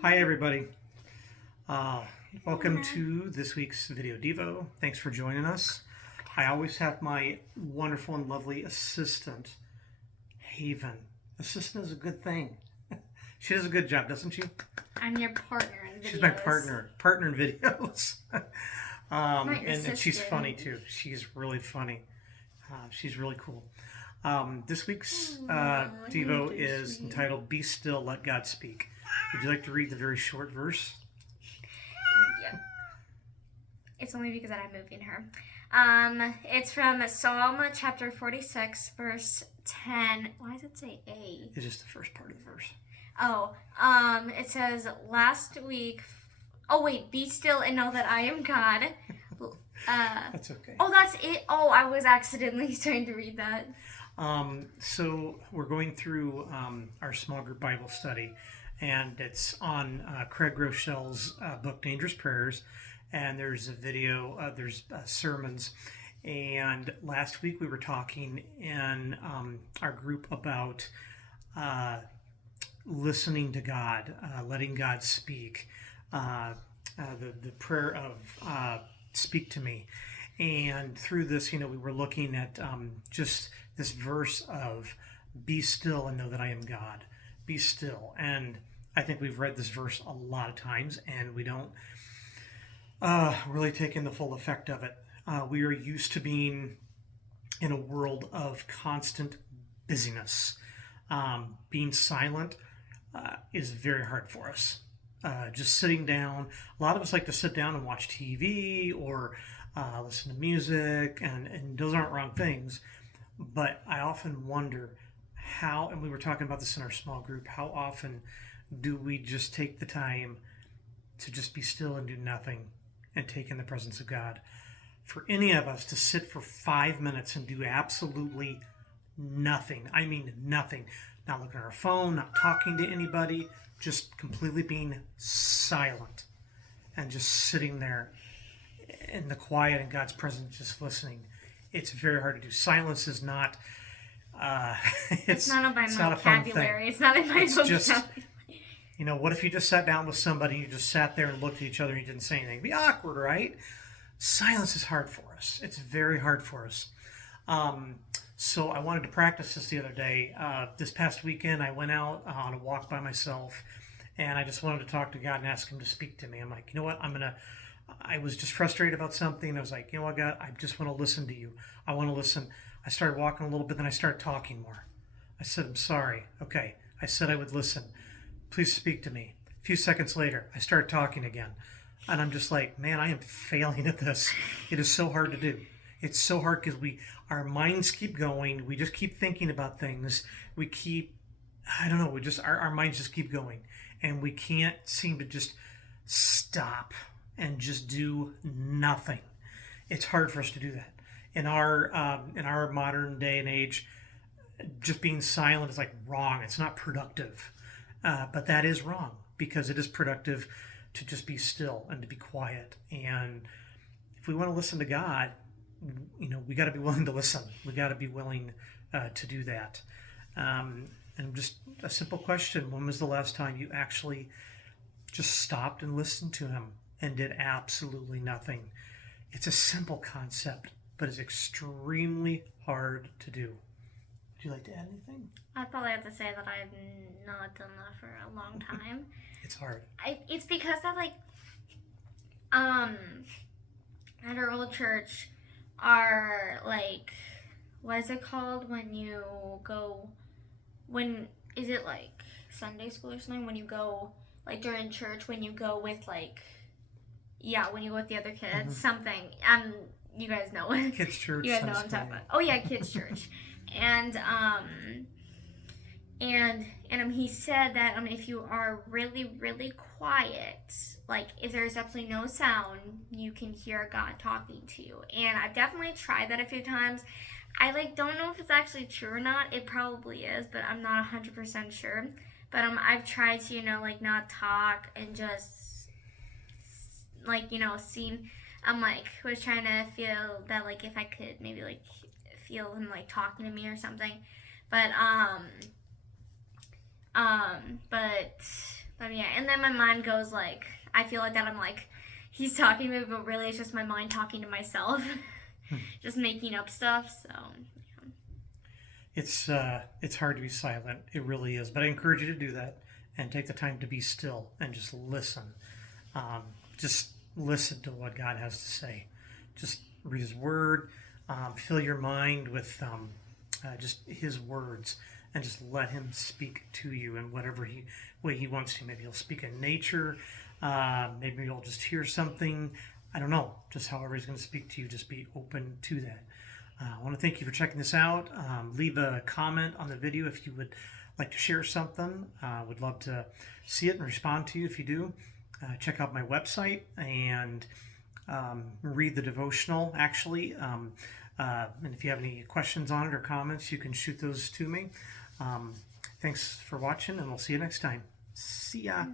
Hi everybody. Uh, Welcome to this week's video Devo. Thanks for joining us. I always have my wonderful and lovely assistant, Haven. Assistant is a good thing. She does a good job, doesn't she? I'm your partner in videos. She's my partner in videos. And she's funny too. She's really funny. She's really cool. This week's Devo is entitled Be Still, Let God Speak. Would you like to read the very short verse? Yep. It's only because I'm moving her. It's from Psalm chapter 46, verse 10. Why does it say A? It's just the first part of the verse. Oh, it says, last week... Oh, wait, be still and know that I am God. That's okay. Oh, that's it? Oh, I was accidentally trying to read that. So we're going through our small group Bible study, and it's on Craig Rochelle's book, Dangerous Prayers, and there's a video, there's sermons, and last week we were talking in our group about listening to God, letting God speak, the prayer of speak to me. And through this, we were looking at just this verse of be still and know that I am God. Be still. And I think we've read this verse a lot of times, and we don't really take in the full effect of it. We are used to being in a world of constant busyness. Being silent is very hard for us. Just sitting down. A lot of us like to sit down and watch TV or listen to music, and those aren't wrong things. But I often wonder how, and we were talking about this in our small group, how often do we just take the time to just be still and do nothing and take in the presence of God? For any of us to sit for 5 minutes and do absolutely nothing, I mean nothing, not looking at our phone, not talking to anybody, just completely being silent and just sitting there in the quiet in God's presence, just listening. It's very hard to do. Silence is not. It's not in my vocabulary. It's not in my vocabulary. Just, what if you just sat down with somebody, you just sat there and looked at each other and you didn't say anything? It'd be awkward, right? Silence is hard for us. It's very hard for us. So I wanted to practice this the other day. This past weekend, I went out on a walk by myself, and I just wanted to talk to God and ask Him to speak to me. I'm like, you know what? I was just frustrated about something. I was like, you know what, God, I just want to listen to you. I want to listen. I started walking a little bit, then I started talking more. I said, I'm sorry. Okay. I said I would listen. Please speak to me. A few seconds later, I started talking again. And I'm just like, man, I am failing at this. It is so hard to do. It's so hard because our minds keep going. We just keep thinking about things. Our minds just keep going. And we can't seem to just stop and just do nothing. It's hard for us to do that. In our modern day and age, just being silent is like wrong. It's not productive. But that is wrong, because it is productive to just be still and to be quiet. And if we want to listen to God, we got to be willing to listen. We got to be willing to do that. And just a simple question: when was the last time you actually just stopped and listened to Him and did absolutely nothing? It's a simple concept, but it's extremely hard to do. Would you like to add anything? I'd probably have to say that I've not done that for a long time. It's hard. It's because that, at our old church, our, what is it called when you go, is it Sunday school or something? When you go, during church, when you go with, when you go with the other kids, something, you guys know it. Kids church. You guys know what I'm talking about. Oh yeah, kids church. And he said that if you are really, really quiet, if there's absolutely no sound, you can hear God talking to you. And I've definitely tried that a few times. I don't know if it's actually true or not. It probably is, but I'm not 100% sure. But I've tried to not talk and just seen. Was trying to feel that if I could maybe feel him talking to me or something. But Yeah, and then my mind goes like, I feel like that I'm like, he's talking to me, but really it's just my mind talking to myself, just making up stuff. So It's hard to be silent. It really is. But I encourage you to do that and take the time to be still and just listen. Um, just listen to what God has to say. Just read His Word. Fill your mind with just His words, and just let Him speak to you in whatever way He wants to. Maybe He'll speak in nature. Maybe you'll just hear something. I don't know. Just however He's going to speak to you, just be open to that. I want to thank you for checking this out. Leave a comment on the video if you would like to share something. Would love to see it and respond to you if you do. Check out my website and read the devotional, actually. And if you have any questions on it or comments, you can shoot those to me. Thanks for watching, and we'll see you next time. See ya.